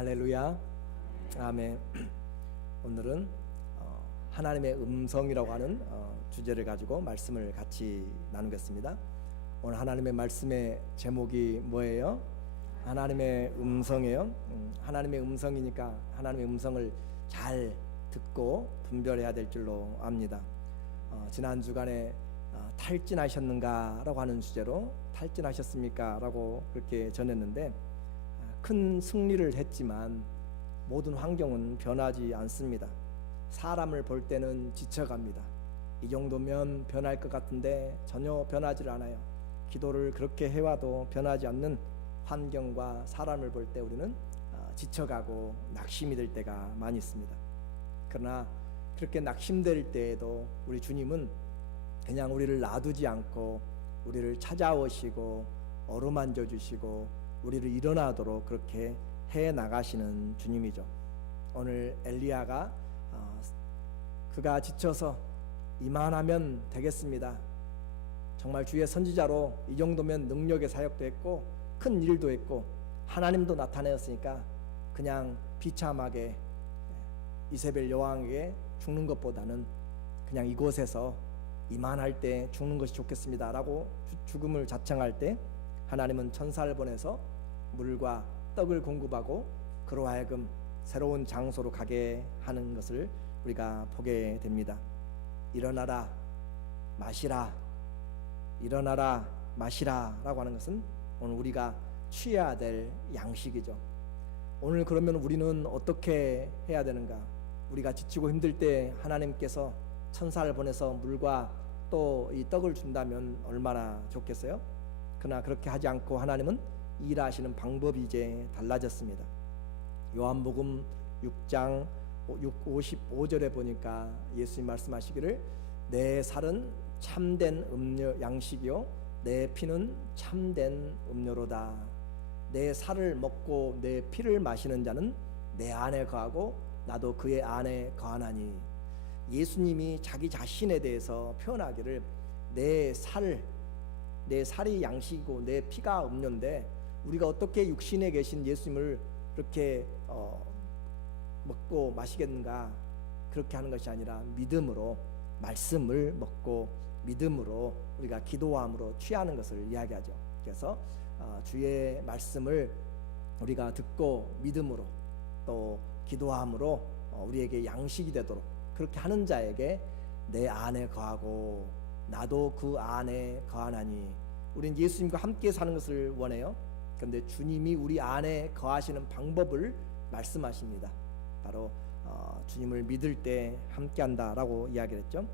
할렐루야. 아멘. 오늘은 하나님의 음성이라고 하는 주제를 가지고 말씀을 같이 나누겠습니다. 오늘 하나님의 말씀의 제목이 뭐예요? 하나님의 음성이에요. 하나님의 음성이니까 하나님의 음성을 잘 듣고 분별해야 될 줄로 압니다. 지난 주간에 탈진하셨는가 라고 하는 주제로 탈진하셨습니까? 라고 그렇게 전했는데, 큰 승리를 했지만 모든 환경은 변하지 않습니다. 사람을 볼 때는 지쳐갑니다. 이 정도면 변할 것 같은데 전혀 변하지 않아요. 기도를 그렇게 해와도 변하지 않는 환경과 사람을 볼 때 우리는 지쳐가고 낙심이 될 때가 많이 있습니다. 그러나 그렇게 낙심될 때에도 우리 주님은 그냥 우리를 놔두지 않고 우리를 찾아오시고 어루만져 주시고 우리를 일어나도록 그렇게 해 나가시는 주님이죠. 오늘 엘리야가 그가 지쳐서 이만하면 되겠습니다. 정말 주의 선지자로 이 정도면 능력의 사역도 했고 큰 일도 했고 하나님도 나타내었으니까 그냥 비참하게 이세벨 여왕에게 죽는 것보다는 그냥 이곳에서 이만할 때 죽는 것이 좋겠습니다 라고 죽음을 자청할 때, 하나님은 천사를 보내서 물과 떡을 공급하고 그로 하여금 새로운 장소로 가게 하는 것을 우리가 보게 됩니다. 일어나라 마시라, 일어나라 마시라 라고 하는 것은 오늘 우리가 취해야 될 양식이죠. 오늘 그러면 우리는 어떻게 해야 되는가? 우리가 지치고 힘들 때 하나님께서 천사를 보내서 물과 또 이 떡을 준다면 얼마나 좋겠어요? 그러나 그렇게 하지 않고 하나님은 일하시는 방법이 이제 달라졌습니다. 요한복음 6장 55절에 보니까 예수님 말씀하시기를, 내 살은 참된 음료 양식이요 내 피는 참된 음료로다. 내 살을 먹고 내 피를 마시는 자는 내 안에 거하고 나도 그의 안에 거하나니. 예수님이 자기 자신에 대해서 표현하기를 내 살이 양식이고 내 피가 음료인데, 우리가 어떻게 육신에 계신 예수님을 그렇게 먹고 마시겠는가? 그렇게 하는 것이 아니라 믿음으로 말씀을 먹고 믿음으로 우리가 기도함으로 취하는 것을 이야기하죠. 그래서 주의 말씀을 우리가 듣고 믿음으로 또 기도함으로 우리에게 양식이 되도록 그렇게 하는 자에게 내 안에 거하고 나도 그 안에 거하나니. 우린 예수님과 함께 사는 것을 원해요. 그런데 주님이 우리 안에 거하시는 방법을 말씀하십니다. 바로 주님을 믿을 때 함께한다라고 이야기를 했죠.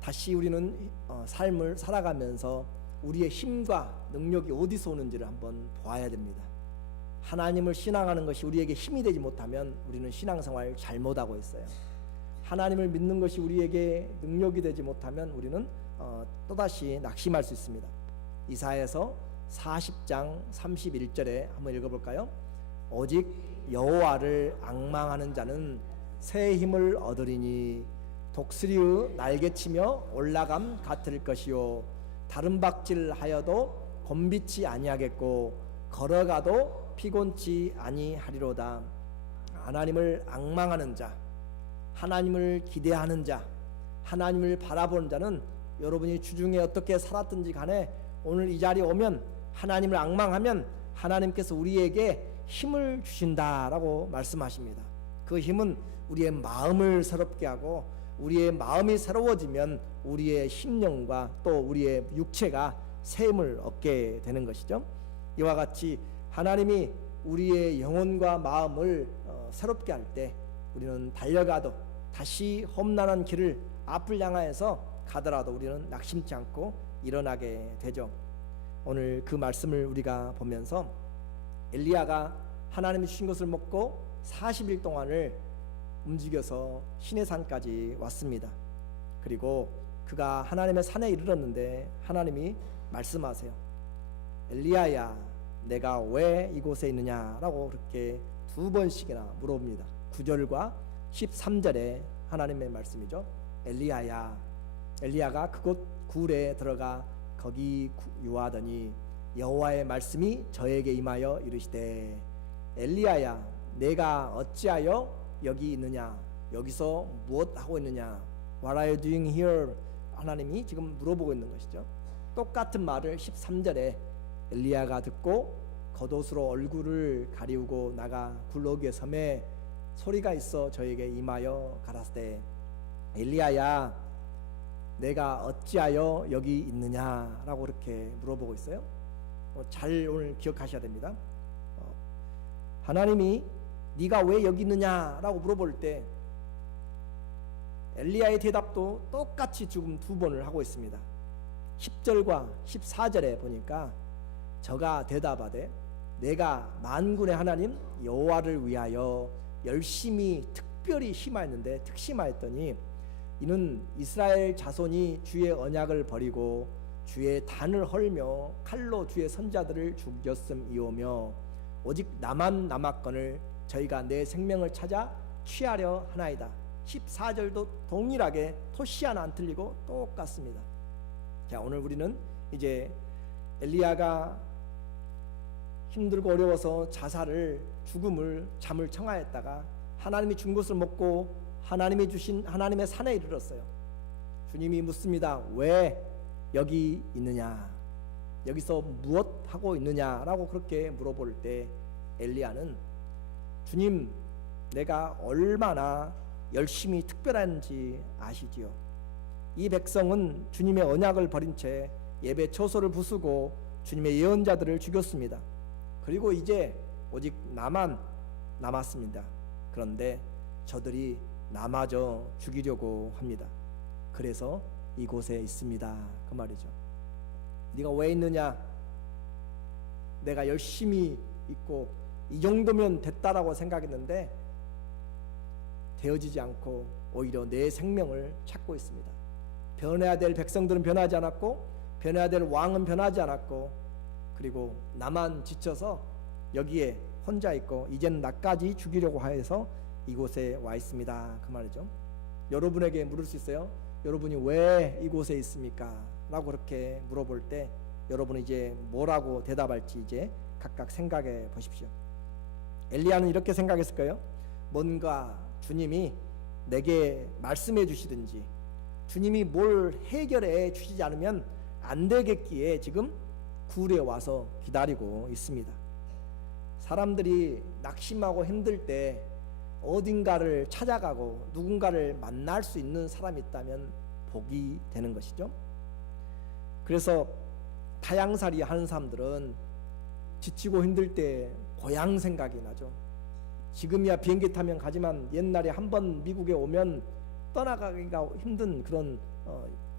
다시 우리는 삶을 살아가면서 우리의 힘과 능력이 어디서 오는지를 한번 보아야 됩니다. 하나님을 신앙하는 것이 우리에게 힘이 되지 못하면 우리는 신앙생활 잘못하고 있어요. 하나님을 믿는 것이 우리에게 능력이 되지 못하면 우리는 또다시 낙심할 수 있습니다. 이사야서 40장 31절에 한번 읽어볼까요? 오직 여호와를 앙망하는 자는 새 힘을 얻으리니 독수리의 날개치며 올라감 같을 것이요 다른 박질하여도 곤비치 아니하겠고 걸어가도 피곤치 아니하리로다. 하나님을 앙망하는 자, 하나님을 기대하는 자, 하나님을 바라보는 자는 여러분이 주중에 어떻게 살았든지 간에 오늘 이 자리에 오면 하나님을 앙망하면 하나님께서 우리에게 힘을 주신다라고 말씀하십니다. 그 힘은 우리의 마음을 새롭게 하고 우리의 마음이 새로워지면 우리의 심령과 또 우리의 육체가 새 힘을 얻게 되는 것이죠. 이와 같이 하나님이 우리의 영혼과 마음을 새롭게 할 때 우리는 달려가도 다시 험난한 길을 앞을 향하여서 가더라도 우리는 낙심치 않고 일어나게 되죠. 오늘 그 말씀을 우리가 보면서 엘리야가 하나님이 주신 것을 먹고 40일 동안을 움직여서 시내산까지 왔습니다. 그리고 그가 하나님의 산에 이르렀는데 하나님이 말씀하세요. 엘리야야, 내가 왜 이곳에 있느냐라고 그렇게 2번씩이나 물어봅니다. 9절과 13절에 하나님의 말씀이죠. 엘리야야, 엘리야가 그곳 굴에 들어가 거기 유하더니 여호와의 말씀이 저에게 임하여 이르시되 엘리야야, 내가 어찌하여 여기 있느냐? 여기서 무엇 하고 있느냐? What are you doing here? 하나님이 지금 물어보고 있는 것이죠. 똑같은 말을 13절에 엘리야가 듣고 겉옷으로 얼굴을 가리우고 나가 굴러기에 섬에 소리가 있어 저에게 임하여 가라사대 엘리야야, 내가 어찌하여 여기 있느냐라고 이렇게 물어보고 있어요. 잘 오늘 기억하셔야 됩니다. 하나님이 네가 왜 여기 있느냐라고 물어볼 때 엘리야의 대답도 똑같이 지금 두 번을 하고 있습니다. 10절과 14절에 보니까 저가 대답하되 내가 만군의 하나님 여호와를 위하여 열심히 특별히 힘하였는데 특심하였더니 이는 이스라엘 자손이 주의 언약을 버리고 주의 단을 헐며 칼로 주의 선자들을 죽였음이오며 오직 나만 남았거늘 저희가 내 생명을 찾아 취하려 하나이다. 14절도 동일하게 토시 하나 안 틀리고 똑같습니다. 자, 오늘 우리는 이제 엘리야가 힘들고 어려워서 자살을 죽음을 잠을 청하였다가 하나님이 준 것을 먹고 하나님이 주신 하나님의 산에 이르렀어요. 주님이 묻습니다. 왜 여기 있느냐? 여기서 무엇 하고 있느냐라고 그렇게 물어볼 때 엘리야는 주님, 내가 얼마나 열심히 특별한지 아시지요? 이 백성은 주님의 언약을 버린 채 예배 처소를 부수고 주님의 예언자들을 죽였습니다. 그리고 이제 오직 나만 남았습니다. 그런데 저들이 나마저 죽이려고 합니다. 그래서 이곳에 있습니다. 그 말이죠. 네가 왜 있느냐? 내가 열심히 있고 이 정도면 됐다라고 생각했는데 되어지지 않고 오히려 내 생명을 찾고 있습니다. 변해야 될 백성들은 변하지 않았고 변해야 될 왕은 변하지 않았고 그리고 나만 지쳐서 여기에 혼자 있고 이제는 나까지 죽이려고 하여서 이곳에 와 있습니다. 그 말이죠. 여러분에게 물을 수 있어요. 여러분이 왜 이곳에 있습니까? 라고 그렇게 물어볼 때 여러분이 이제 뭐라고 대답할지 이제 각각 생각해 보십시오. 엘리야는 이렇게 생각했을 거예요. 뭔가 주님이 내게 말씀해 주시든지 주님이 뭘 해결해 주시지 않으면 안 되겠기에 지금 굴에 와서 기다리고 있습니다. 사람들이 낙심하고 힘들 때 어딘가를 찾아가고 누군가를 만날 수 있는 사람이 있다면 복이 되는 것이죠. 그래서 타향살이 하는 사람들은 지치고 힘들 때 고향 생각이 나죠. 지금이야 비행기 타면 가지만 옛날에 한번 미국에 오면 떠나가기가 힘든 그런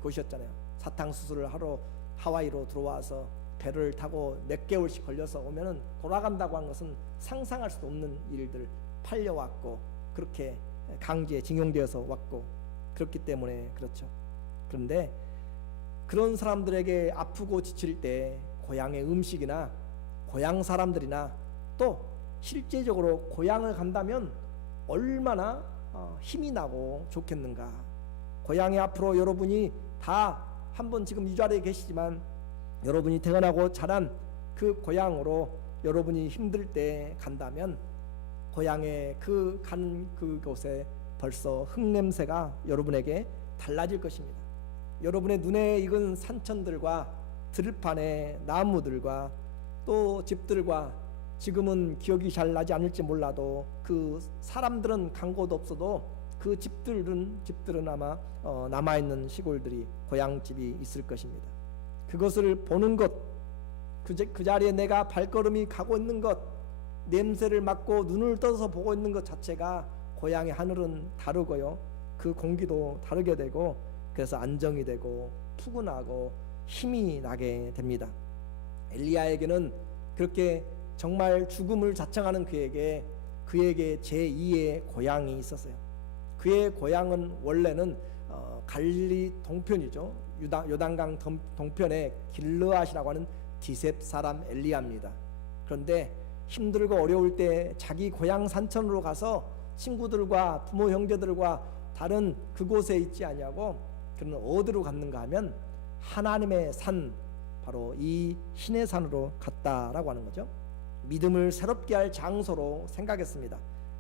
곳이었잖아요. 사탕수수를 하러 하와이로 들어와서 배를 타고 몇 개월씩 걸려서 오면은 돌아간다고 한 것은 상상할 수 없는 일들, 팔려왔고 그렇게 강제에 징용되어서 왔고 그렇기 때문에 그렇죠. 그런데 그런 사람들에게 아프고 지칠 때 고향의 음식이나 고향 사람들이나 또 실제적으로 고향을 간다면 얼마나 힘이 나고 좋겠는가. 고향에 앞으로 여러분이 다 한번 지금 이 자리에 계시지만 여러분이 태어나고 자란 그 고향으로 여러분이 힘들 때 간다면 고향에 가는 그곳에 벌써 흙냄새가 여러분에게 달라질 것입니다. 여러분의 눈에 익은 산천들과 들판의 나무들과 또 집들과 지금은 기억이 잘 나지 않을지 몰라도 그 사람들은 간 곳 없어도 그 집들은 아마 남아있는 시골들이 고향집이 있을 것입니다. 그것을 보는 것, 그 자리에 내가 발걸음이 가고 있는 것, 냄새를 맡고 눈을 떠서 보고 있는 것 자체가 고향의 하늘은 다르고요. 그 공기도 다르게 되고 그래서 안정이 되고 푸근하고 힘이 나게 됩니다. 엘리야에게는 그렇게 정말 죽음을 자청하는 그에게 제2의 고향이 있었어요. 그의 고향은 원래는 갈릴리 동편이죠. 요단강 동편의 길르앗이라고 하는 디셉 사람 엘리야입니다. 그런데 힘들고 어려울 때 자기 고향 산천으로 가서 친구들과 부모 형제들과 다른 그곳에 있지 아니하고 그는 어디로 갔는가 하면 하나님의 산, 바로 이 신의 산으로 갔다라고 하는 거죠. 믿음을 새롭게 할 장소로 생각했습니다.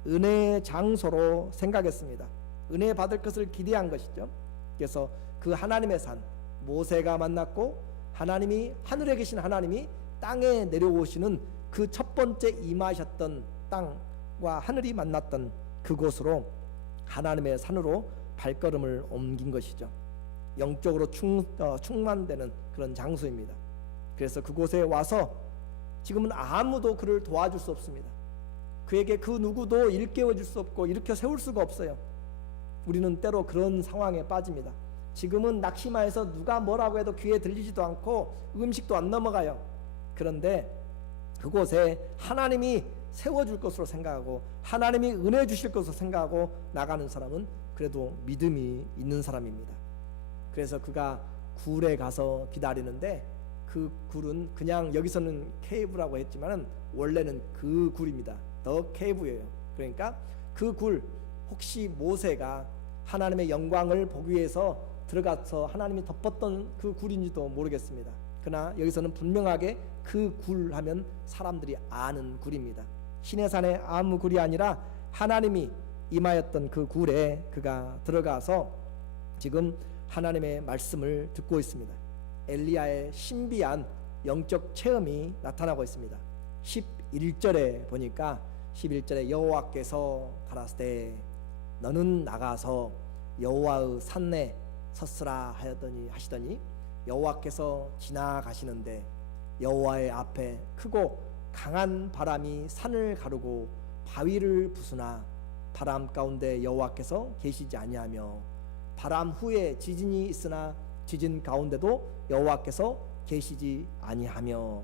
은혜의 장소로 생각했습니다. 은혜 받을 것을 기대한 것이죠. 그래서 그 하나님의 산 모세가 만났고 하나님이 하늘에 계신 하나님이 땅에 내려오시는 그 첫 번째 임하셨던 땅과 하늘이 만났던 그곳으로 하나님의 산으로 발걸음을 옮긴 것이죠. 영적으로 충만되는 그런 장소입니다. 그래서 그곳에 와서 지금은 아무도 그를 도와줄 수 없습니다. 그에게 그 누구도 일깨워 줄 수 없고 일으켜 세울 수가 없어요. 우리는 때로 그런 상황에 빠집니다. 지금은 낙심하여서 누가 뭐라고 해도 귀에 들리지도 않고 음식도 안 넘어가요. 그런데 그곳에 하나님이 세워줄 것으로 생각하고 하나님이 은혜 주실 것으로 생각하고 나가는 사람은 그래도 믿음이 있는 사람입니다. 그래서 그가 굴에 가서 기다리는데 그 굴은 그냥 여기서는 케이브라고 했지만은 원래는 그 굴입니다. 더 케이브예요. 그러니까 그 굴, 혹시 모세가 하나님의 영광을 보기 위해서 들어가서 하나님이 덮었던 그 굴인지도 모르겠습니다. 그러나 여기서는 분명하게 그 굴 하면 사람들이 아는 굴입니다. 시내산의 아무 굴이 아니라 하나님이 임하였던 그 굴에 그가 들어가서 지금 하나님의 말씀을 듣고 있습니다. 엘리야의 신비한 영적 체험이 나타나고 있습니다. 11절에 보니까 11절에 여호와께서 가라사대 너는 나가서 여호와의 산내 섰으라 하시더니 여호와께서 지나가시는데 여호와의 앞에 크고 강한 바람이 산을 가르고 바위를 부수나 바람 가운데 여호와께서 계시지 아니하며 바람 후에 지진이 있으나 지진 가운데도 여호와께서 계시지 아니하며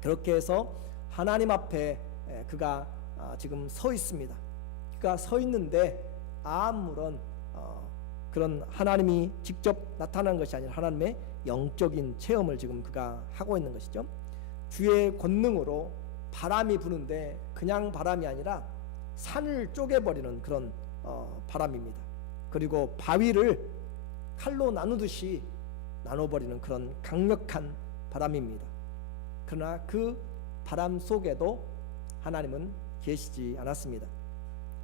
그렇게 해서 하나님 앞에 그가 지금 서 있습니다. 그가 서 있는데 아무런 그런 하나님이 직접 나타난 것이 아니라 하나님의 영적인 체험을 지금 그가 하고 있는 것이죠. 주의 권능으로 바람이 부는데 그냥 바람이 아니라 산을 쪼개버리는 그런 바람입니다. 그리고 바위를 칼로 나누듯이 나눠버리는 그런 강력한 바람입니다. 그러나 그 바람 속에도 하나님은 계시지 않았습니다.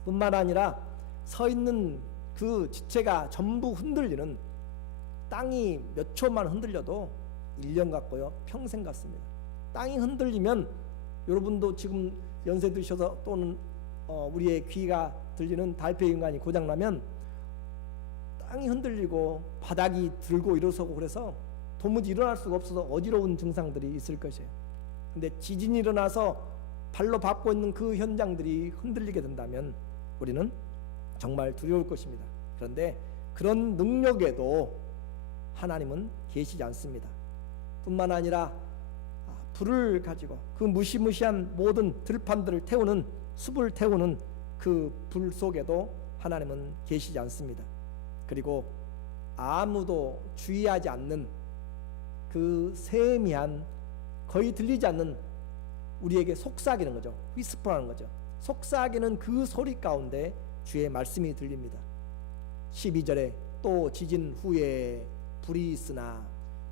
뿐만 아니라 서 있는 그 지체가 전부 흔들리는, 땅이 몇 초만 흔들려도 1년 같고요, 평생 같습니다. 땅이 흔들리면 여러분도 지금 연세 드셔서 또는 우리의 귀가 들리는 달팽이관이 고장나면 땅이 흔들리고 바닥이 들고 일어서고 그래서 도무지 일어날 수가 없어서 어지러운 증상들이 있을 것이에요. 근데 지진이 일어나서 발로 밟고 있는 그 현장들이 흔들리게 된다면 우리는 정말 두려울 것입니다. 그런데 그런 능력에도 하나님은 계시지 않습니다. 뿐만 아니라 불을 가지고 그 무시무시한 모든 들판들을 태우는, 숲을 태우는 그 불 속에도 하나님은 계시지 않습니다. 그리고 아무도 주의하지 않는 그 세미한, 거의 들리지 않는, 우리에게 속삭이는 거죠. 위스퍼하는 거죠. 속삭이는 그 소리 가운데 주의 말씀이 들립니다. 12절에 또 지진 후에 불이 있으나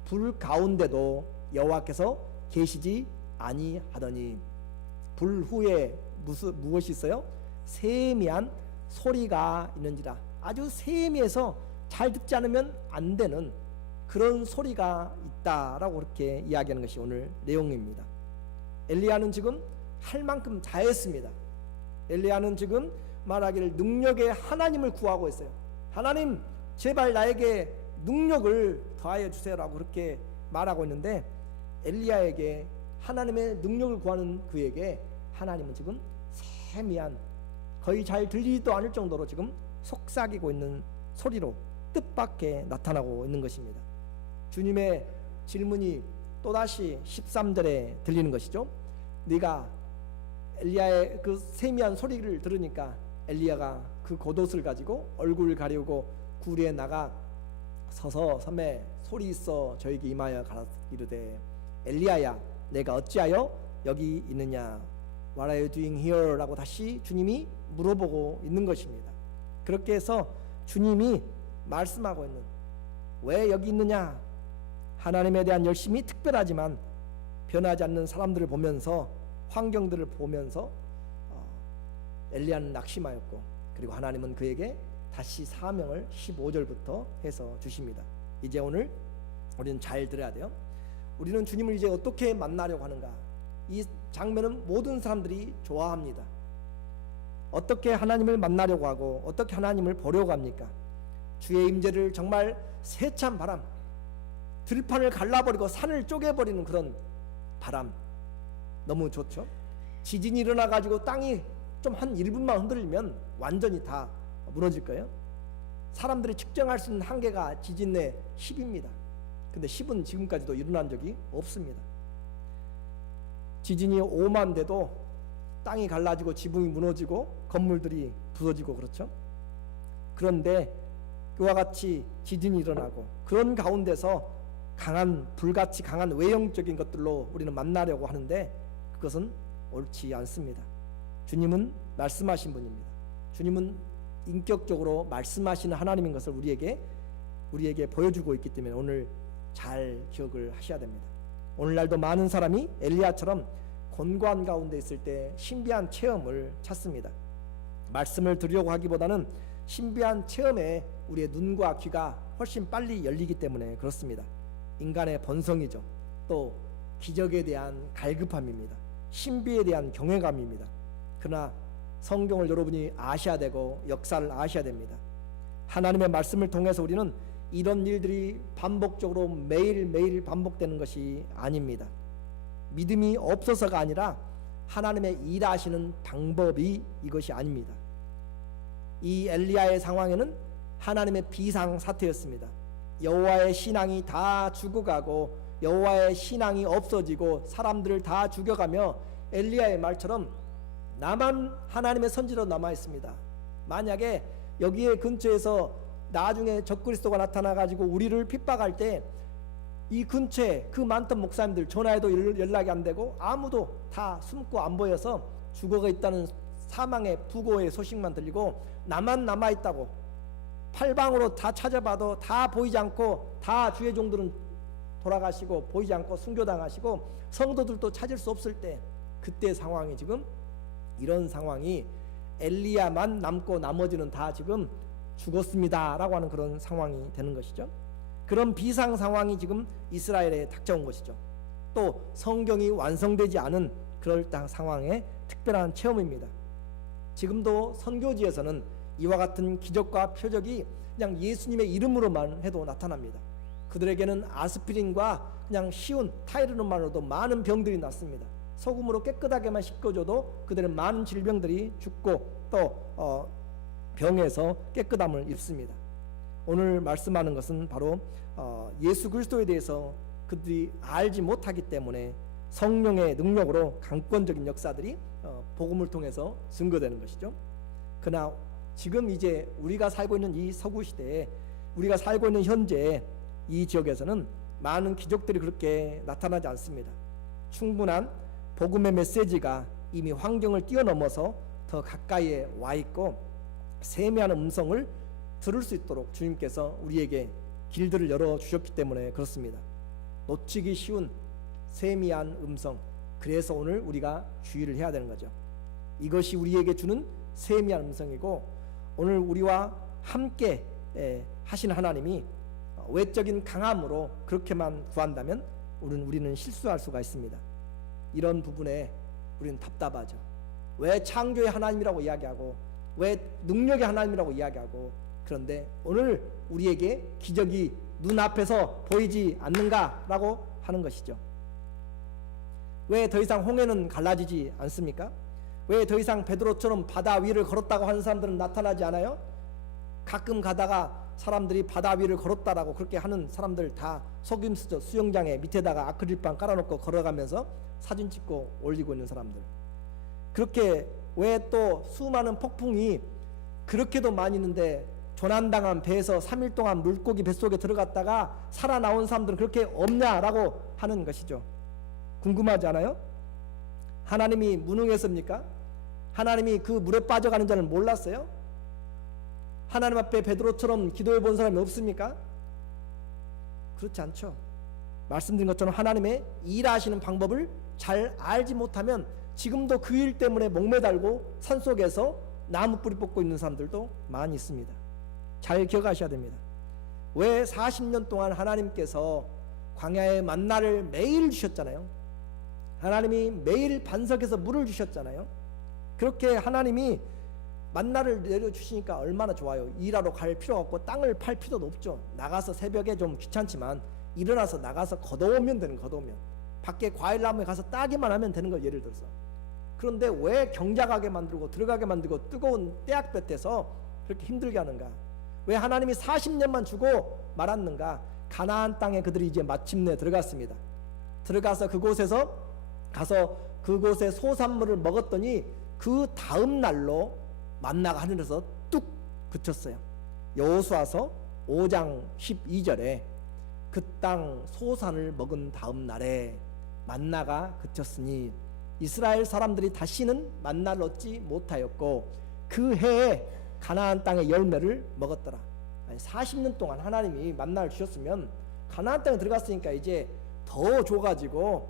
불 가운데도 여호와께서 계시지 아니하더니, 불 후에 무엇이 있어요? 세미한 소리가 있는지라. 아주 세미해서 잘 듣지 않으면 안 되는 그런 소리가 있다라고 그렇게 이야기하는 것이 오늘 내용입니다. 엘리야는 지금 할 만큼 다 했습니다. 엘리야는 지금 말하기를 능력의 하나님을 구하고 있어요. 하나님, 제발 나에게 능력을 더하여 주세요라고 그렇게 말하고 있는데, 엘리야에게 하나님의 능력을 구하는 그에게 하나님은 지금 세미한, 거의 잘 들리지도 않을 정도로 지금 속삭이고 있는 소리로 뜻밖에 나타나고 있는 것입니다. 주님의 질문이 또다시 13절에 들리는 것이죠. 네가 엘리야의 그 세미한 소리를 들으니까 엘리야가 그 겉옷을 가지고 얼굴을 가리우고 굴에 나가 서서 섬에 소리 있어 저에게 임하여 가라 이르되, 엘리야야 내가 어찌하여 여기 있느냐, What are you doing here? 라고 다시 주님이 물어보고 있는 것입니다. 그렇게 해서 주님이 말씀하고 있는, 왜 여기 있느냐, 하나님에 대한 열심이 특별하지만 변하지 않는 사람들을 보면서 환경들을 보면서 엘리야는 낙심하였고, 그리고 하나님은 그에게 다시 사명을 15절부터 해서 주십니다. 이제 오늘 우리는 잘 들어야 돼요. 우리는 주님을 이제 어떻게 만나려고 하는가? 이 장면은 모든 사람들이 좋아합니다. 어떻게 하나님을 만나려고 하고 어떻게 하나님을 보려고 합니까? 주의 임재를 정말 세찬 바람, 들판을 갈라버리고 산을 쪼개버리는 그런 바람, 너무 좋죠. 지진이 일어나가지고 땅이 좀 한 1분만 흔들리면 완전히 다 무너질 거예요. 사람들이 측정할 수 있는 한계가 지진의 10입니다. 근데 10은 지금까지도 일어난 적이 없습니다. 지진이 5만 돼도 땅이 갈라지고 지붕이 무너지고 건물들이 부서지고 그렇죠. 그런데 그와 같이 지진이 일어나고 그런 가운데서 강한, 불같이 강한 외형적인 것들로 우리는 만나려고 하는데 그것은 옳지 않습니다. 주님은 말씀하신 분입니다. 주님은 인격적으로 말씀하시는 하나님인 것을 우리에게 보여주고 있기 때문에 오늘 잘 기억을 하셔야 됩니다. 오늘날도 많은 사람이 엘리야처럼 곤고한 가운데 있을 때 신비한 체험을 찾습니다. 말씀을 들으려고 하기보다는 신비한 체험에 우리의 눈과 귀가 훨씬 빨리 열리기 때문에 그렇습니다. 인간의 본성이죠. 또 기적에 대한 갈급함입니다. 신비에 대한 경외감입니다. 그러나 성경을 여러분이 아셔야 되고 역사를 아셔야 됩니다. 하나님의 말씀을 통해서 우리는 이런 일들이 반복적으로 매일매일 반복되는 것이 아닙니다. 믿음이 없어서가 아니라 하나님의 일하시는 방법이 이것이 아닙니다. 이 엘리야의 상황에는 하나님의 비상사태였습니다. 여호와의 신앙이 다 죽어가고 여호와의 신앙이 없어지고 사람들을 다 죽여가며 엘리야의 말처럼 나만 하나님의 선지로 남아있습니다. 만약에 여기에 근처에서 나중에 적그리스도가 나타나가지고 우리를 핍박할 때 이 근처에 그 많던 목사님들 전화해도 연락이 안 되고 아무도 다 숨고 안 보여서 죽어가 있다는 사망의 부고의 소식만 들리고 나만 남아있다고 팔방으로 다 찾아봐도 다 보이지 않고 다 주의 종들은 돌아가시고 보이지 않고 순교당하시고 성도들도 찾을 수 없을 때 그때 상황이 지금 이런 상황이 엘리야만 남고 나머지는 다 지금 죽었습니다 라고 하는 그런 상황이 되는 것이죠. 그런 비상 상황이 지금 이스라엘에 닥쳐온 것이죠. 또 성경이 완성되지 않은 그럴 상황의 특별한 체험입니다. 지금도 선교지에서는 이와 같은 기적과 표적이 그냥 예수님의 이름으로만 해도 나타납니다. 그들에게는 아스피린과 그냥 쉬운 타이르논만으로도 많은 병들이 낫습니다. 소금으로 깨끗하게만 씻겨줘도 그들은 많은 질병들이 죽고 또 병에서 깨끗함을 입습니다. 오늘 말씀하는 것은 바로 예수 그리스도에 대해서 그들이 알지 못하기 때문에 성령의 능력으로 강권적인 역사들이 복음을 통해서 증거되는 것이죠. 그러나 지금 이제 우리가 살고 있는 이 서구 시대에 우리가 살고 있는 현재 이 지역에서는 많은 기적들이 그렇게 나타나지 않습니다. 충분한 복음의 메시지가 이미 환경을 뛰어넘어서 더 가까이에 와 있고 세미한 음성을 들을 수 있도록 주님께서 우리에게 길들을 열어주셨기 때문에 그렇습니다. 놓치기 쉬운 세미한 음성, 그래서 오늘 우리가 주의를 해야 되는 거죠. 이것이 우리에게 주는 세미한 음성이고 오늘 우리와 함께 하신 하나님이 외적인 강함으로 그렇게만 구한다면 우리는 실수할 수가 있습니다. 이런 부분에 우리는 답답하죠. 왜 창조의 하나님이라고 이야기하고 왜 능력의 하나님이라고 이야기하고 그런데 오늘 우리에게 기적이 눈앞에서 보이지 않는가라고 하는 것이죠. 왜 더 이상 홍해는 갈라지지 않습니까? 왜 더 이상 베드로처럼 바다 위를 걸었다고 하는 사람들은 나타나지 않아요? 가끔 가다가 사람들이 바다 위를 걸었다라고 그렇게 하는 사람들 다 속임수죠. 수영장에 밑에다가 아크릴빵 깔아놓고 걸어가면서 사진 찍고 올리고 있는 사람들. 그렇게 왜 또 수많은 폭풍이 그렇게도 많이 있는데 조난당한 배에서 3일 동안 물고기 뱃속에 들어갔다가 살아나온 사람들은 그렇게 없냐라고 하는 것이죠. 궁금하지 않아요? 하나님이 무능했습니까? 하나님이 그 물에 빠져가는 자를 몰랐어요? 하나님 앞에 베드로처럼 기도해 본 사람이 없습니까? 그렇지 않죠. 말씀드린 것처럼 하나님의 일하시는 방법을 잘 알지 못하면 지금도 그 일 때문에 목매달고 산속에서 나무 뿌리 뽑고 있는 사람들도 많이 있습니다. 잘 기억하셔야 됩니다. 왜 40년 동안 하나님께서 광야의 만나를 매일 주셨잖아요. 하나님이 매일 반석에서 물을 주셨잖아요. 그렇게 하나님이 만나를 내려주시니까 얼마나 좋아요. 일하러 갈 필요 없고 땅을 팔 필요도 없죠. 나가서 새벽에 좀 귀찮지만 일어나서 나가서 걷어오면 되는, 걷어오면 밖에 과일나무에 가서 따기만 하면 되는 거, 예를 들어서. 그런데 왜 경작하게 만들고 들어가게 만들고 뜨거운 떼약볕에서 그렇게 힘들게 하는가? 왜 하나님이 40년만 주고 말았는가? 가나안 땅에 그들이 이제 마침내 들어갔습니다. 들어가서 그곳에서 가서 그곳의 소산물을 먹었더니 그 다음 날로 만나가 하늘에서 뚝 그쳤어요. 여호수아서 5장 12절에 그 땅 소산을 먹은 다음 날에 만나가 그쳤으니 이스라엘 사람들이 다시는 만나를 얻지 못하였고 그 해에 가나안 땅의 열매를 먹었더라. 아니, 40년 동안 하나님이 만나를 주셨으면 가나안 땅에 들어갔으니까 이제 더 줘가지고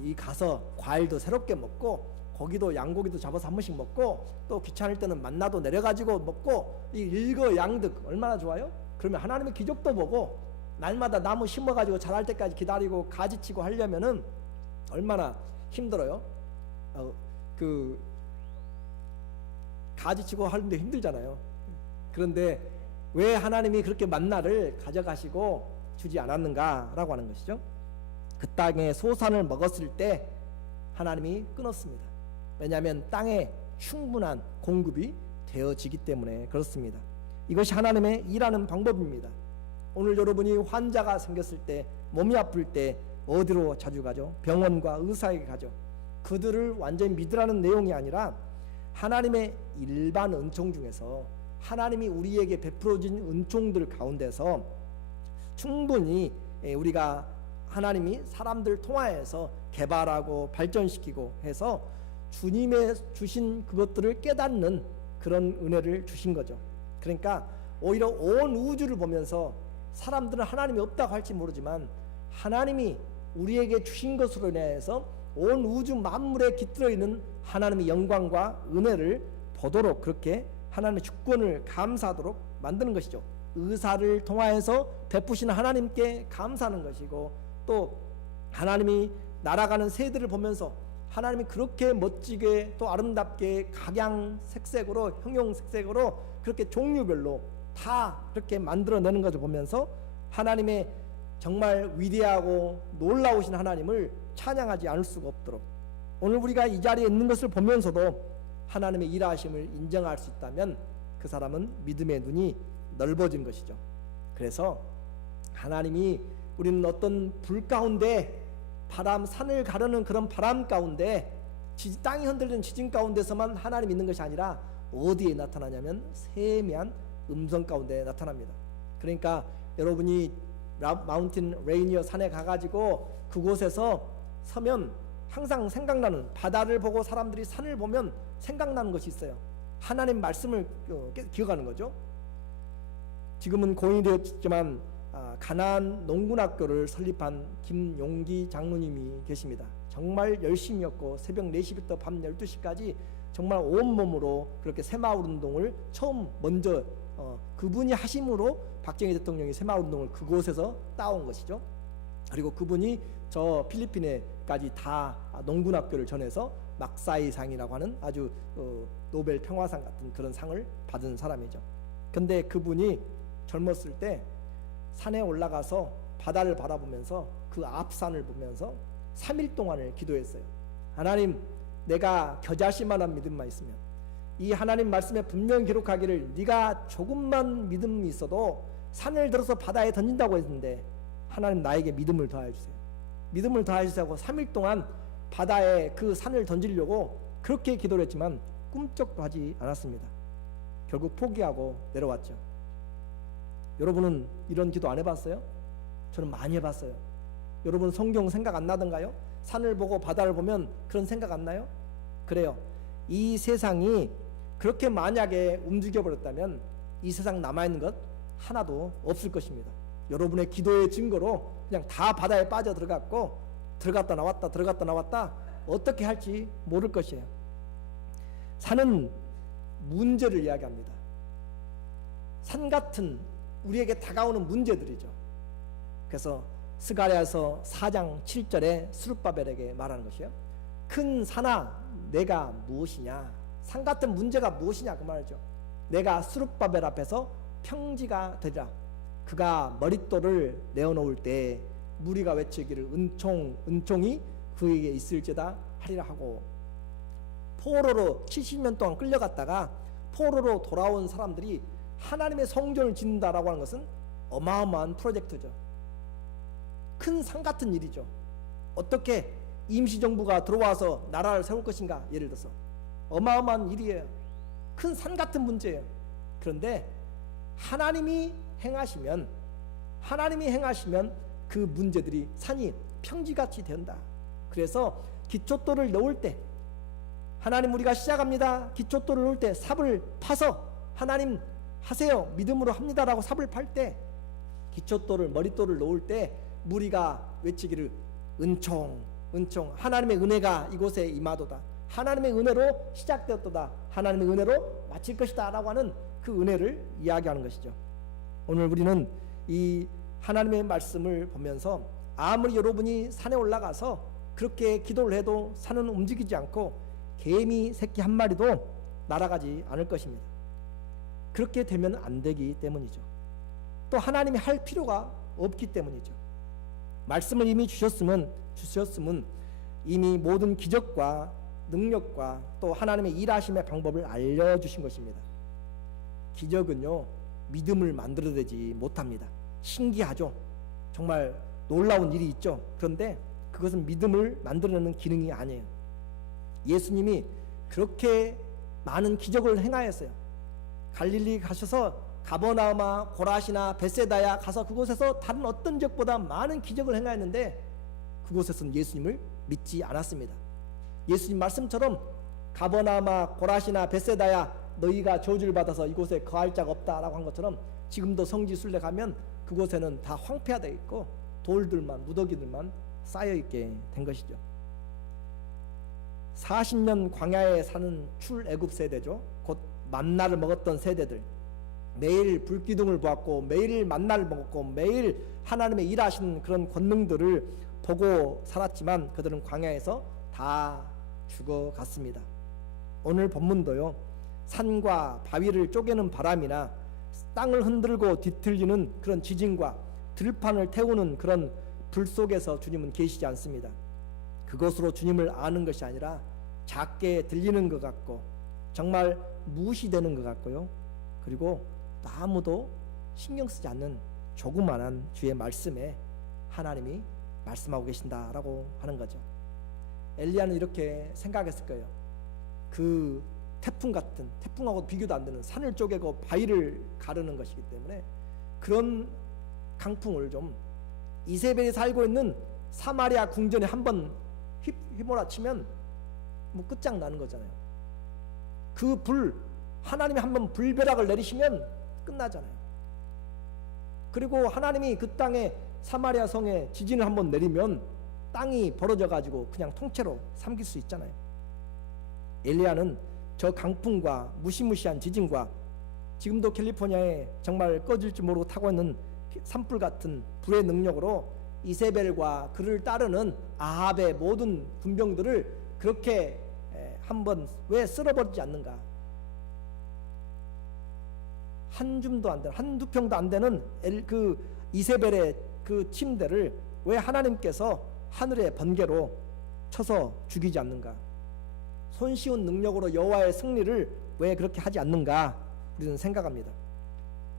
이 가서 과일도 새롭게 먹고 고기도 양고기도 잡아서 한 번씩 먹고 또 귀찮을 때는 만나도 내려가지고 먹고 이 일거양득 얼마나 좋아요? 그러면 하나님의 기적도 보고 날마다 나무 심어가지고 자랄 때까지 기다리고 가지치고 하려면은 얼마나 힘들어요? 그 가지치고 하는데 힘들잖아요. 그런데 왜 하나님이 그렇게 만나를 가져가시고 주지 않았는가라고 하는 것이죠. 그 땅에 소산을 먹었을 때 하나님이 끊었습니다. 왜냐하면 땅에 충분한 공급이 되어지기 때문에 그렇습니다. 이것이 하나님의 일하는 방법입니다. 오늘 여러분이 환자가 생겼을 때, 몸이 아플 때 어디로 자주 가죠? 병원과 의사에게 가죠. 그들을 완전히 믿으라는 내용이 아니라 하나님의 일반 은총 중에서 하나님이 우리에게 베풀어진 은총들 가운데서 충분히 우리가 하나님이 사람들 통하여서 개발하고 발전시키고 해서 주님의 주신 그것들을 깨닫는 그런 은혜를 주신 거죠. 그러니까 오히려 온 우주를 보면서 사람들은 하나님이 없다고 할지 모르지만 하나님이 우리에게 주신 것으로 인해서 온 우주 만물에 깃들어 있는 하나님의 영광과 은혜를 보도록 그렇게 하나님의 주권을 감사하도록 만드는 것이죠. 의사를 통하여서 베푸시는 하나님께 감사하는 것이고, 또 하나님이 날아가는 새들을 보면서 하나님이 그렇게 멋지게 또 아름답게 각양색색으로 형용색색으로 그렇게 종류별로 다 그렇게 만들어내는 것을 보면서 하나님의 정말 위대하고 놀라우신 하나님을 찬양하지 않을 수가 없도록, 오늘 우리가 이 자리에 있는 것을 보면서도 하나님의 일하심을 인정할 수 있다면 그 사람은 믿음의 눈이 넓어진 것이죠. 그래서 하나님이 우리는 어떤 불 가운데, 바람, 산을 가르는 그런 바람 가운데, 땅이 흔들리는 지진 가운데서만 하나님 있는 것이 아니라 어디에 나타나냐면 세미한 음성 가운데 나타납니다. 그러니까 여러분이 마운틴 레이니어 산에 가가지고 그곳에서 서면 항상 생각나는, 바다를 보고 사람들이 산을 보면 생각나는 것이 있어요. 하나님 말씀을 기억하는 거죠. 지금은 고인이 되었지만 가나안 농군학교를 설립한 김용기 장로님이 계십니다. 정말 열심히였고 새벽 4시부터 밤 12시까지 정말 온몸으로 그렇게 새마을운동을 처음 먼저 그분이 하심으로 박정희 대통령이 새마을운동을 그곳에서 따온 것이죠. 그리고 그분이 저 필리핀에까지 다 농군학교를 전해서 막사이상이라고 하는 아주 노벨 평화상 같은 그런 상을 받은 사람이죠. 근데 그분이 젊었을 때 산에 올라가서 바다를 바라보면서 그 앞산을 보면서 3일 동안을 기도했어요. 하나님, 내가 겨자씨만한 믿음만 있으면, 이 하나님 말씀에 분명히 기록하기를 네가 조금만 믿음이 있어도 산을 들어서 바다에 던진다고 했는데 하나님 나에게 믿음을 더하여 주세요. 믿음을 더하여 주세요 하고 3일 동안 바다에 그 산을 던지려고 그렇게 기도를 했지만 꿈쩍도 하지 않았습니다. 결국 포기하고 내려왔죠. 여러분은 이런 기도 안 해봤어요? 저는 많이 해봤어요. 여러분 성경 생각 안 나던가요? 산을 보고 바다를 보면 그런 생각 안 나요? 그래요. 이 세상이 그렇게 만약에 움직여버렸다면 이 세상 남아있는 것 하나도 없을 것입니다. 여러분의 기도의 증거로 그냥 다 바다에 빠져 들어갔고, 들어갔다 나왔다 들어갔다 나왔다 어떻게 할지 모를 것이에요. 산은 문제를 이야기합니다. 산 같은 우리에게 다가오는 문제들이죠. 그래서 스가랴서 4장 7절에 스룹바벨에게 말하는 것이에요. 큰 산아 내가 무엇이냐, 산 같은 문제가 무엇이냐 그 말이죠. 내가 스룹바벨 앞에서 평지가 되리라. 그가 머릿돌을 내어놓을 때 무리가 외치기를 은총이 그에게 있을지다 하리라 하고, 포로로 70년 동안 끌려갔다가 포로로 돌아온 사람들이 하나님의 성전을 짓는다라고 하는 것은 어마어마한 프로젝트죠. 큰 산 같은 일이죠. 어떻게 임시정부가 들어와서 나라를 세울 것인가, 예를 들어서 어마어마한 일이에요. 큰 산 같은 문제예요. 그런데 하나님이 행하시면 그 문제들이 산이 평지같이 된다. 그래서 기초돌을 넣을 때, 하나님 우리가 시작합니다. 기초돌을 넣을 때 삽을 파서 하나님 하세요, 믿음으로 합니다라고 삽을 팔 때, 기초돌을 머릿돌을 놓을 때 무리가 외치기를 은총 하나님의 은혜가 이곳에 임하도다. 하나님의 은혜로 시작되었도다. 하나님의 은혜로 마칠 것이다 라고 하는 그 은혜를 이야기하는 것이죠. 오늘 우리는 이 하나님의 말씀을 보면서 아무리 여러분이 산에 올라가서 그렇게 기도를 해도 산은 움직이지 않고 개미 새끼 한 마리도 날아가지 않을 것입니다. 그렇게 되면 안 되기 때문이죠. 또 하나님이 할 필요가 없기 때문이죠. 말씀을 이미 주셨으면 이미 모든 기적과 능력과 또 하나님의 일하심의 방법을 알려주신 것입니다. 기적은요, 믿음을 만들어내지 못합니다. 신기하죠. 정말 놀라운 일이 있죠. 그런데 그것은 믿음을 만들어내는 기능이 아니에요. 예수님이 그렇게 많은 기적을 행하였어요. 갈릴리 가셔서 가버나움아 고라시나 벳세다야 가서 그곳에서 다른 어떤 지역보다 많은 기적을 행하였는데 그곳에서는 예수님을 믿지 않았습니다. 예수님 말씀처럼 가버나움아 고라시나 벳세다야 너희가 저주를 받아서 이곳에 거할 자가 없다라고 한 것처럼 지금도 성지 순례 가면 그곳에는 다 황폐화되어 있고 돌들만, 무더기들만 쌓여있게 된 것이죠. 40년 광야에 사는 출애굽 세대죠. 곧 만나를 먹었던 세대들, 매일 불기둥을 보았고 매일 만나를 먹었고 매일 하나님의 일하시는 그런 권능들을 보고 살았지만 그들은 광야에서 다 죽어갔습니다. 오늘 본문도요, 산과 바위를 쪼개는 바람이나 땅을 흔들고 뒤틀리는 그런 지진과 들판을 태우는 그런 불 속에서 주님은 계시지 않습니다. 그것으로 주님을 아는 것이 아니라 작게 들리는 것 같고 정말 무시되는 것 같고요, 그리고 아무도 신경 쓰지 않는 조그만한 주의 말씀에 하나님이 말씀하고 계신다라고 하는 거죠. 엘리야는 이렇게 생각했을 거예요. 그 태풍하고 비교도 안 되는 산을 쪼개고 바위를 가르는 것이기 때문에 그런 강풍을 좀 이세벨이 살고 있는 사마리아 궁전에 한번 휘몰아치면 뭐 끝장나는 거잖아요. 그 불, 하나님이 한번 불벼락을 내리시면 끝나잖아요. 그리고 하나님이 그 땅에 사마리아 성에 지진을 한번 내리면 땅이 벌어져 가지고 그냥 통째로 삼킬 수 있잖아요. 엘리야는 저 강풍과 무시무시한 지진과 지금도 캘리포니아에 정말 꺼질 줄 모르고 타고 있는 산불 같은 불의 능력으로 이세벨과 그를 따르는 아합의 모든 군병들을 그렇게 한번 왜 쓸어버리지 않는가? 한 줌도 안 되는, 한두 평도 안 되는 그 이세벨의 그 침대를 왜 하나님께서 하늘의 번개로 쳐서 죽이지 않는가? 손쉬운 능력으로 여호와의 승리를 왜 그렇게 하지 않는가? 우리는 생각합니다.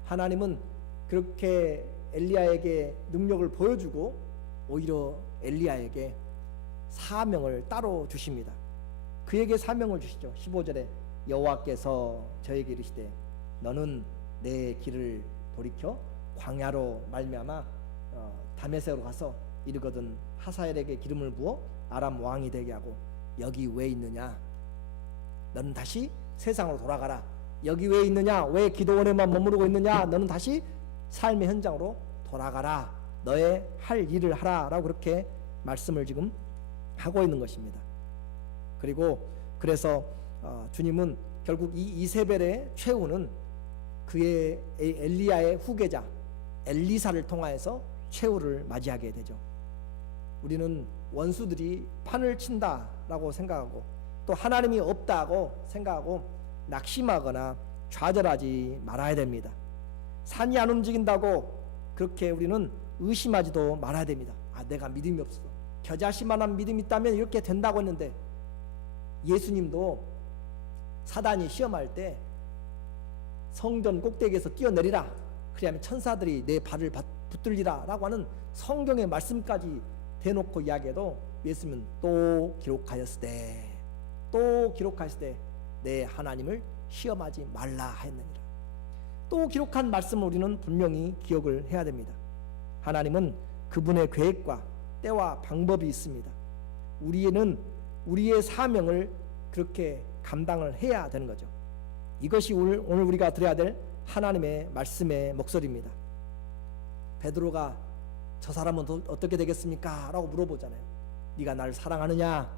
하나님은 그렇게 엘리야에게 능력을 보여주고 오히려 엘리야에게 사명을 따로 주십니다. 그에게 사명을 주시죠. 15절에 여호와께서 저에게 이르시되 너는 내 길을 돌이켜 광야로 말미암아 다메섹으로 가서 이르거든 하사엘에게 기름을 부어 아람 왕이 되게 하고 여기 왜 있느냐? 너는 다시 세상으로 돌아가라. 여기 왜 있느냐? 왜 기도원에만 머무르고 있느냐? 너는 다시 삶의 현장으로 돌아가라. 너의 할 일을 하라 라고 그렇게 말씀을 지금 하고 있는 것입니다. 그리고 그래서 주님은 결국 이 이세벨의 최후는 그의 엘리야의 후계자 엘리사를 통하여서 최후를 맞이하게 되죠. 우리는 원수들이 판을 친다라고 생각하고 또 하나님이 없다고 생각하고 낙심하거나 좌절하지 말아야 됩니다. 산이 안 움직인다고 그렇게 우리는 의심하지도 말아야 됩니다. 내가 믿음이 없어. 겨자씨만한 믿음이 있다면 이렇게 된다고 했는데, 예수님도 사단이 시험할 때 성전 꼭대기에서 뛰어내리라, 그래야면 천사들이 내 발을 붙들리라 라고 하는 성경의 말씀까지 대놓고 이야기해도 예수님은 또 기록하였으되 내 하나님을 시험하지 말라 했느니라. 또 기록한 말씀을 우리는 분명히 기억을 해야 됩니다. 하나님은 그분의 계획과 때와 방법이 있습니다. 우리는 우리의 사명을 그렇게 감당을 해야 되는 거죠. 이것이 오늘 우리가 들어야 될 하나님의 말씀의 목소리입니다. 베드로가 저 사람은 어떻게 되겠습니까? 라고 물어보잖아요. 네가 나를 사랑하느냐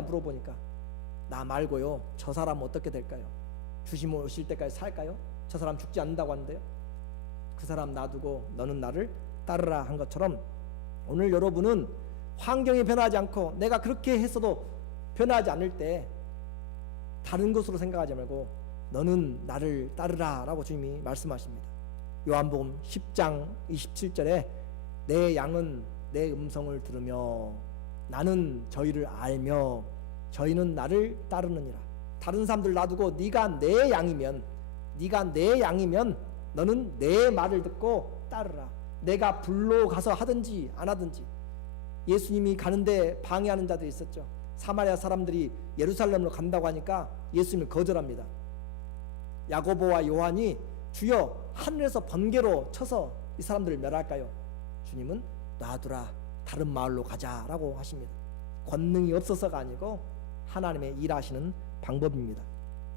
물어보니까 나 말고요 저 사람은 어떻게 될까요? 주님 오실 때까지 살까요? 저 사람 죽지 않는다고 하는데요. 그 사람 놔두고 너는 나를 따르라 한 것처럼 오늘 여러분은 환경이 변하지 않고 내가 그렇게 했어도 변하지 않을 때 다른 것으로 생각하지 말고 너는 나를 따르라 라고 주님이 말씀하십니다. 요한복음 10장 27절에 내 양은 내 음성을 들으며 나는 저희를 알며 저희는 나를 따르느니라. 다른 사람들 놔두고 네가 내 양이면 너는 내 말을 듣고 따르라. 내가 불로 가서 하든지 안 하든지. 예수님이 가는데 방해하는 자들이 있었죠. 사마리아 사람들이 예루살렘으로 간다고 하니까 예수님을 거절합니다. 야고보와 요한이 주여 하늘에서 번개로 쳐서 이 사람들을 멸할까요? 주님은 놔두라, 다른 마을로 가자라고 하십니다. 권능이 없어서가 아니고 하나님의 일하시는 방법입니다.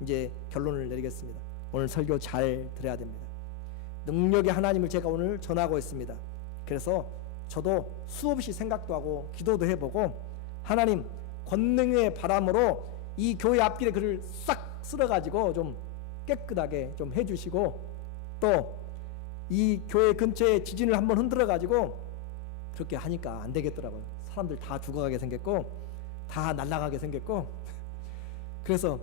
이제 결론을 내리겠습니다. 오늘 설교 잘 들어야 됩니다. 능력의 하나님을 제가 오늘 전하고 있습니다. 그래서 저도 수없이 생각도 하고 기도도 해보고 하나님 권능의 바람으로 이 교회 앞길에 그를 싹 쓸어가지고 좀 깨끗하게 좀 해주시고 또 이 교회 근처에 지진을 한번 흔들어가지고 그렇게 하니까 안 되겠더라고요. 사람들 다 죽어가게 생겼고 다 날아가게 생겼고 그래서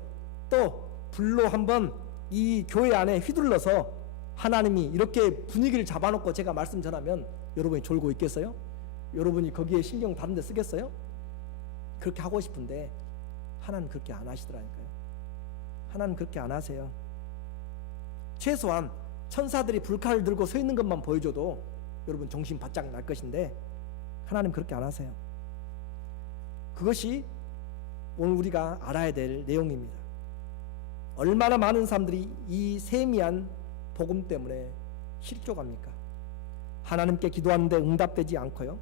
또 불로 한번 이 교회 안에 휘둘러서 하나님이 이렇게 분위기를 잡아놓고 제가 말씀 전하면 여러분이 졸고 있겠어요? 여러분이 거기에 신경 다른 데 쓰겠어요? 그렇게 하고 싶은데 하나님 그렇게 안 하시더라니까요. 하나님 그렇게 안 하세요. 최소한 천사들이 불칼을 들고 서 있는 것만 보여줘도 여러분 정신 바짝 날 것인데 하나님 그렇게 안 하세요. 그것이 오늘 우리가 알아야 될 내용입니다. 얼마나 많은 사람들이 이 세미한 복음 때문에 실족합니까? 하나님께 기도하는데 응답되지 않고요.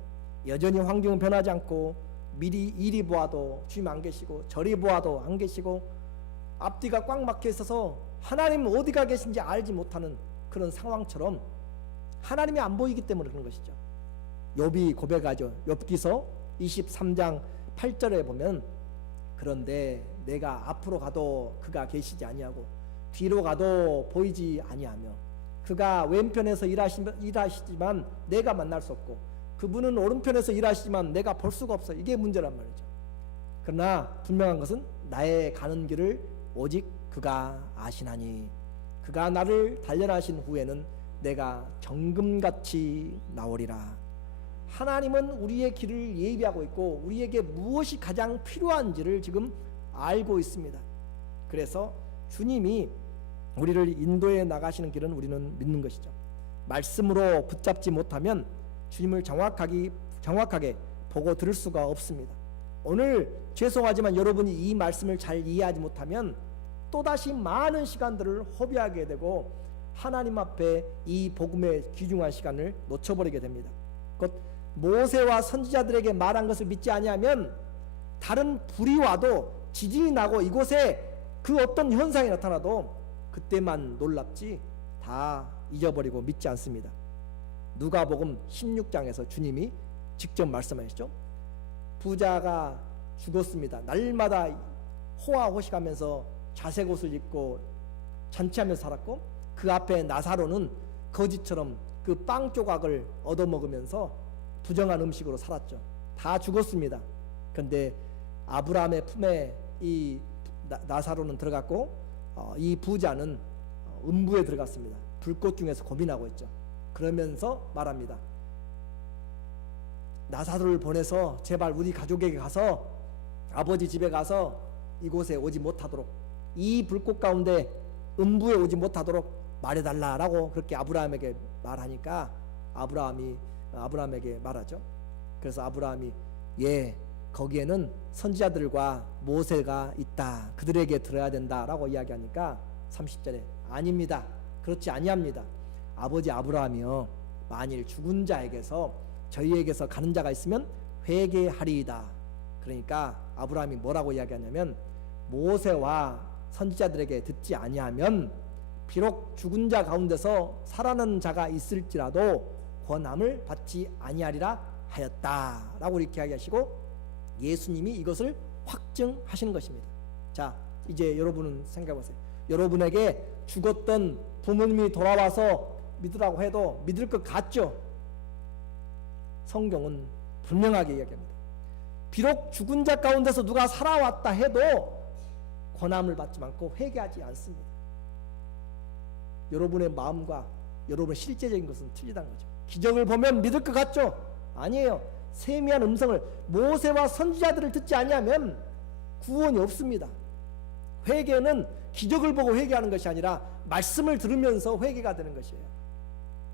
여전히 환경은 변하지 않고 미리 이리 보아도 주님 안 계시고 저리 보아도 안 계시고 앞뒤가 꽉 막혀 있어서 하나님 어디가 계신지 알지 못하는 그런 상황처럼 하나님이 안 보이기 때문에 그런 것이죠. 욥이 고백하죠. 욥기서 23장 8절에 보면 그런데 내가 앞으로 가도 그가 계시지 아니하고 뒤로 가도 보이지 아니하며 그가 왼편에서 일하시지만 내가 만날 수 없고 그분은 오른편에서 일하시지만 내가 볼 수가 없어. 이게 문제란 말이죠. 그러나 분명한 것은 나의 가는 길을 오직 그가 아시나니 그가 나를 단련하신 후에는 내가 정금같이 나오리라. 하나님은 우리의 길을 예비하고 있고 우리에게 무엇이 가장 필요한지를 지금 알고 있습니다. 그래서 주님이 우리를 인도해 나가시는 길은 우리는 믿는 것이죠. 말씀으로 붙잡지 못하면 주님을 정확하게 보고 들을 수가 없습니다. 오늘 죄송하지만 여러분이 이 말씀을 잘 이해하지 못하면 또다시 많은 시간들을 허비하게 되고 하나님 앞에 이 복음의 귀중한 시간을 놓쳐버리게 됩니다. 곧 모세와 선지자들에게 말한 것을 믿지 아니하면 다른 불이 와도 지진이 나고 이곳에 그 어떤 현상이 나타나도 그때만 놀랍지 다 잊어버리고 믿지 않습니다. 누가복음 16장에서 주님이 직접 말씀하셨죠. 부자가 죽었습니다. 날마다 호화호식하면서 자색 옷을 입고 잔치하면서 살았고, 그 앞에 나사로는 거지처럼 그 빵 조각을 얻어먹으면서 부정한 음식으로 살았죠. 다 죽었습니다. 그런데 아브라함의 품에 이 나사로는 들어갔고, 이 부자는 음부에 들어갔습니다. 불꽃 중에서 고민하고 있죠. 그러면서 말합니다. 나사로를 보내서 제발 우리 가족에게 가서, 아버지 집에 가서 이곳에 오지 못하도록, 이 불꽃 가운데 음부에 오지 못하도록 말해달라라고 그렇게 아브라함에게 말하니까 아브라함에게 말하죠. 그래서 아브라함이 예, 거기에는 선지자들과 모세가 있다, 그들에게 들어야 된다라고 이야기하니까 30절에 아닙니다, 그렇지 아니합니다. 아버지 아브라함이요, 만일 죽은 자에게서 저희에게서 가는 자가 있으면 회개하리이다. 그러니까 아브라함이 뭐라고 이야기하냐면, 모세와 선지자들에게 듣지 아니하면 비록 죽은 자 가운데서 살아난 자가 있을지라도 권함을 받지 아니하리라 하였다라고 이렇게 이야기하시고, 예수님이 이것을 확증하시는 것입니다. 자, 이제 여러분은 생각해보세요. 여러분에게 죽었던 부모님이 돌아와서 믿으라고 해도 믿을 것 같죠? 성경은 분명하게 이야기합니다. 비록 죽은 자 가운데서 누가 살아왔다 해도 권함을 받지 않고 회개하지 않습니다. 여러분의 마음과 여러분의 실제적인 것은 틀리다는 거죠. 기적을 보면 믿을 것 같죠? 아니에요. 세미한 음성을, 모세와 선지자들을 듣지 아니하면 구원이 없습니다. 회개는 기적을 보고 회개하는 것이 아니라 말씀을 들으면서 회개가 되는 것이에요.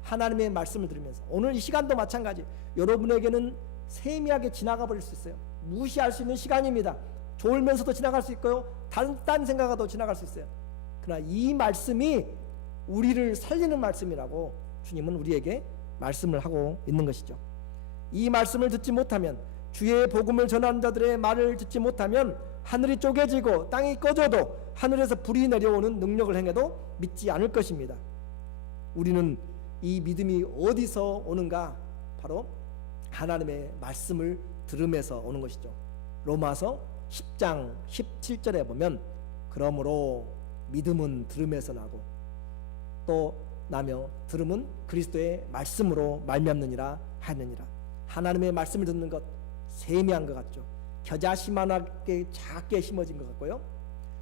하나님의 말씀을 들으면서. 오늘 이 시간도 마찬가지. 여러분에게는 세미하게 지나가 버릴 수 있어요. 무시할 수 있는 시간입니다. 졸면서도 지나갈 수 있고요, 딴 생각하도 지나갈 수 있어요. 그러나 이 말씀이 우리를 살리는 말씀이라고 주님은 우리에게 말씀을 하고 있는 것이죠. 이 말씀을 듣지 못하면, 주의 복음을 전하는 자들의 말을 듣지 못하면 하늘이 쪼개지고 땅이 꺼져도 하늘에서 불이 내려오는 능력을 행해도 믿지 않을 것입니다. 우리는 이 믿음이 어디서 오는가? 바로 하나님의 말씀을 들으면서 오는 것이죠. 로마서 10장 17절에 보면, 그러므로 믿음은 들음에서 나고 또 나며 들음은 그리스도의 말씀으로 말미암느니라 하느니라. 하나님의 말씀을 듣는 것 세미한 것 같죠. 겨자씨만하게 작게 심어진 것 같고요,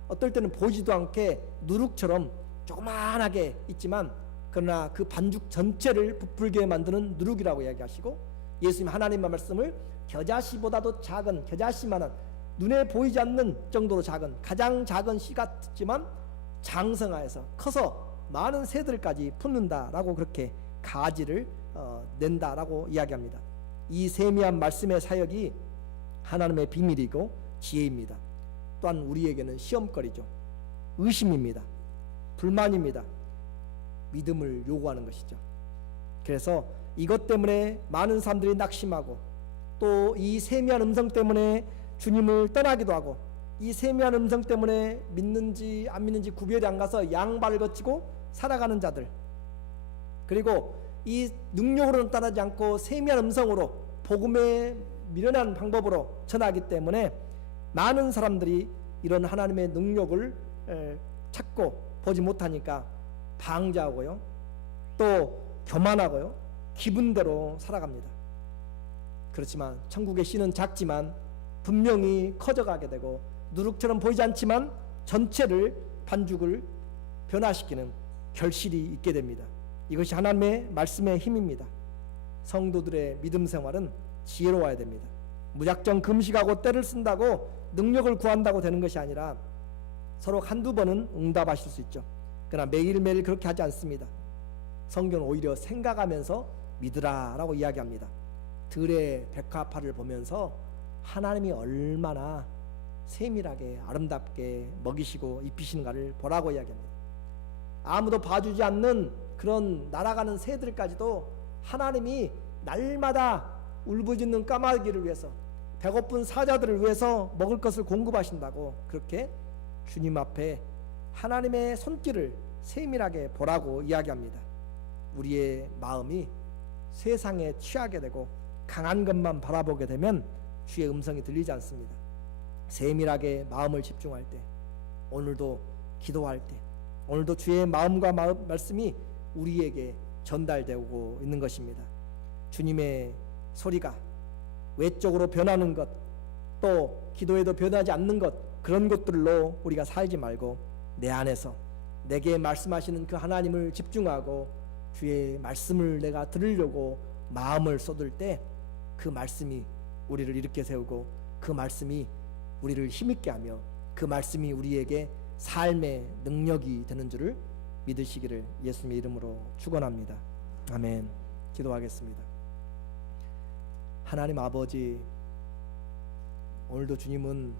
어떨 때는 보이지도 않게 누룩처럼 조그만하게 있지만 그러나 그 반죽 전체를 부풀게 만드는 누룩이라고 이야기하시고, 예수님 하나님의 말씀을 겨자씨보다도 작은, 겨자씨만한, 눈에 보이지 않는 정도로 작은, 가장 작은 씨 같지만 장성하여서 커서 많은 새들까지 품는다라고 그렇게 가지를 낸다라고 이야기합니다. 이 세미한 말씀의 사역이 하나님의 비밀이고 지혜입니다. 또한 우리에게는 시험거리죠. 의심입니다. 불만입니다. 믿음을 요구하는 것이죠. 그래서 이것 때문에 많은 사람들이 낙심하고, 또 이 세미한 음성 때문에 주님을 떠나기도 하고, 이 세미한 음성 때문에 믿는지 안 믿는지 구별이 안 가서 양발을 거치고 살아가는 자들, 그리고 이 능력으로는 따르지 않고 세미한 음성으로 복음의 미련한 방법으로 전하기 때문에 많은 사람들이 이런 하나님의 능력을 찾고 보지 못하니까 방자하고요, 또 교만하고요, 기분대로 살아갑니다. 그렇지만 천국의 씨는 작지만 분명히 커져가게 되고, 누룩처럼 보이지 않지만 전체를, 반죽을 변화시키는 결실이 있게 됩니다. 이것이 하나님의 말씀의 힘입니다. 성도들의 믿음 생활은 지혜로워야 됩니다. 무작정 금식하고 때를 쓴다고 능력을 구한다고 되는 것이 아니라 서로 한두 번은 응답하실 수 있죠. 그러나 매일매일 그렇게 하지 않습니다. 성경은 오히려 생각하면서 믿으라 라고 이야기합니다. 들의 백화파를 보면서 하나님이 얼마나 세밀하게 아름답게 먹이시고 입히시는가를 보라고 이야기합니다. 아무도 봐주지 않는 그런 날아가는 새들까지도 하나님이 날마다 울부짖는 까마귀를 위해서, 배고픈 사자들을 위해서 먹을 것을 공급하신다고 그렇게 주님 앞에 하나님의 손길을 세밀하게 보라고 이야기합니다. 우리의 마음이 세상에 취하게 되고 강한 것만 바라보게 되면 주의 음성이 들리지 않습니다. 세밀하게 마음을 집중할 때, 오늘도 기도할 때, 오늘도 주의 마음과 말씀이 우리에게 전달되고 있는 것입니다. 주님의 소리가 외적으로 변하는 것, 또 기도에도 변하지 않는 것, 그런 것들로 우리가 살지 말고 내 안에서 내게 말씀하시는 그 하나님을 집중하고 주의 말씀을 내가 들으려고 마음을 쏟을 때 그 말씀이 우리를 일으켜 세우고 그 말씀이 우리를 힘있게 하며 그 말씀이 우리에게 삶의 능력이 되는 줄을 믿으시기를 예수님의 이름으로 축원합니다. 아멘. 기도하겠습니다. 하나님 아버지, 오늘도 주님은